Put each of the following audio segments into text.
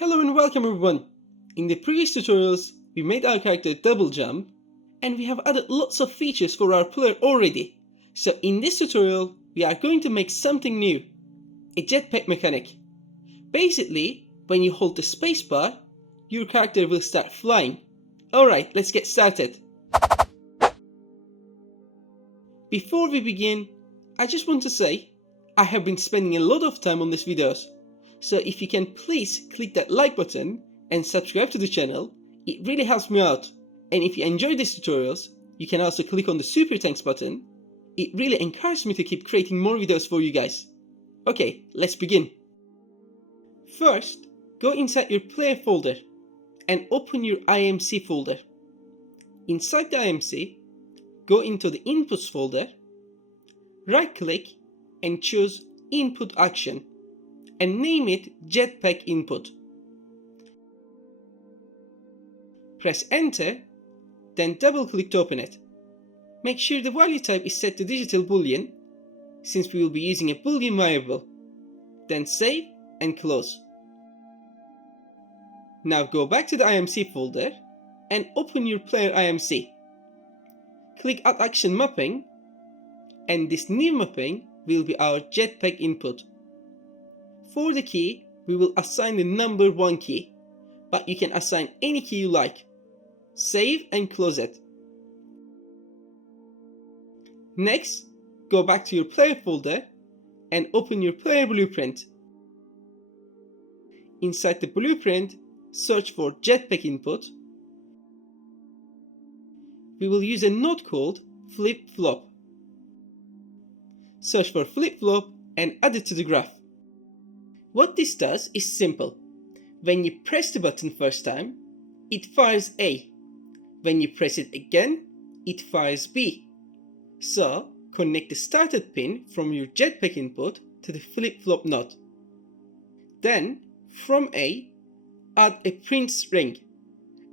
Hello and welcome everyone! In the previous tutorials, we made our character double jump and we have added lots of features for our player already. So in this tutorial, we are going to make something new, a jetpack mechanic. Basically, when you hold the spacebar, your character will start flying. Alright, let's get started. Before we begin, I just want to say, I have been spending a lot of time on these videos. So if you can please click that like button and subscribe to the channel, it really helps me out. And if you enjoy these tutorials, you can also click on the super thanks button. It really encourages me to keep creating more videos for you guys. Okay, let's begin. First, go inside your player folder and open your IMC folder. Inside the IMC, go into the inputs folder, right click and choose input action and name it Jetpack input. Press enter, then double click to open it. Make sure the value type is set to digital boolean, since we will be using a boolean variable. Then save and close. Now go back to the IMC folder and open your player IMC. Click Add Action Mapping, and this new mapping will be our Jetpack input. For the key, we will assign the number 1 key, but you can assign any key you like. Save and close it. Next, go back to your player folder and open your player blueprint. Inside the blueprint, search for Jetpack input. We will use a node called flip-flop. Search for flip-flop and add it to the graph. What this does is simple. When you press the button first time, it fires A. When you press it again, it fires B. So, connect the started pin from your jetpack input to the flip-flop node. Then, from A, add a print string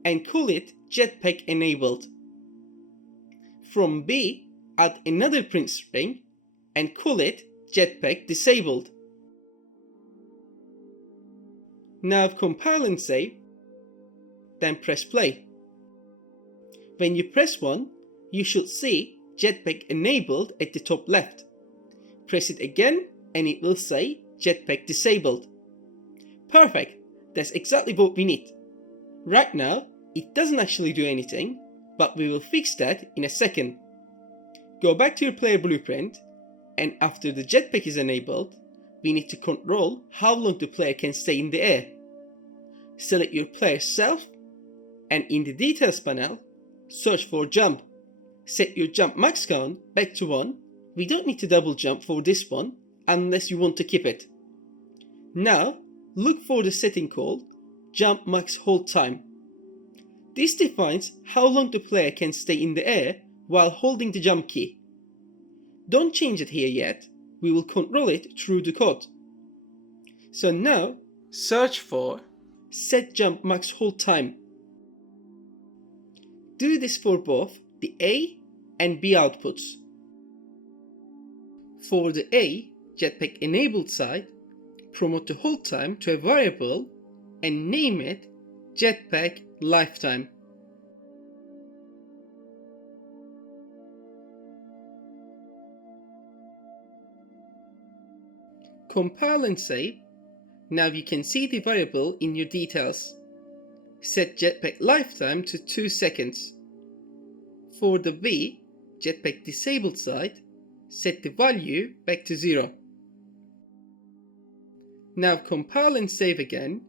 and call it jetpack enabled. From B, add another print string and call it jetpack disabled. Now compile and save, then press play. When you press 1, you should see Jetpack enabled at the top left. Press it again and it will say Jetpack disabled. Perfect, that's exactly what we need. Right now, it doesn't actually do anything, but we will fix that in a second. Go back to your player blueprint, and after the jetpack is enabled, we need to control how long the player can stay in the air. Select your player self, and in the details panel, search for jump. Set your jump max count back to 1. We don't need to double jump for this one unless you want to keep it. Now, look for the setting called jump max hold time. This defines how long the player can stay in the air while holding the jump key. Don't change it here yet. We will control it through the code. So now, search for set jump max hold time. Do this for both the A and B outputs. For the A jetpack enabled side, promote the hold time to a variable and name it jetpack lifetime. Compile and save. Now you can see the variable in your details. Set jetpack lifetime to 2 seconds. For the B, jetpack disabled side, set the value back to 0. Now compile and save again,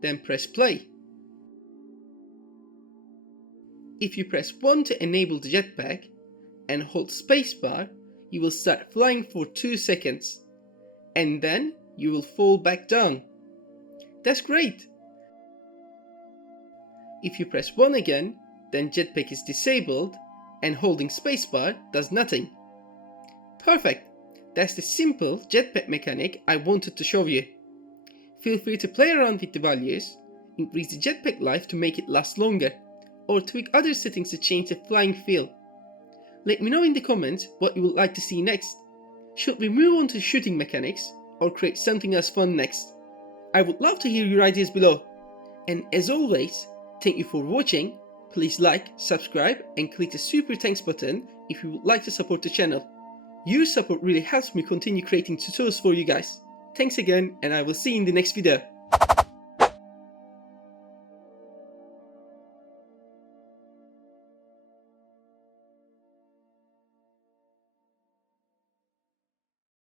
then press play. If you press 1 to enable the jetpack and hold spacebar, you will start flying for 2 seconds. And then you will fall back down. That's great! If you press 1 again, then jetpack is disabled and holding spacebar does nothing. Perfect! That's the simple jetpack mechanic I wanted to show you. Feel free to play around with the values, increase the jetpack life to make it last longer, or tweak other settings to change the flying feel. Let me know in the comments what you would like to see next. Should we move on to shooting mechanics or create something else fun next? I would love to hear your ideas below. And as always, thank you for watching. Please like, subscribe and click the super thanks button if you would like to support the channel. Your support really helps me continue creating tutorials for you guys. Thanks again, and I will see you in the next video.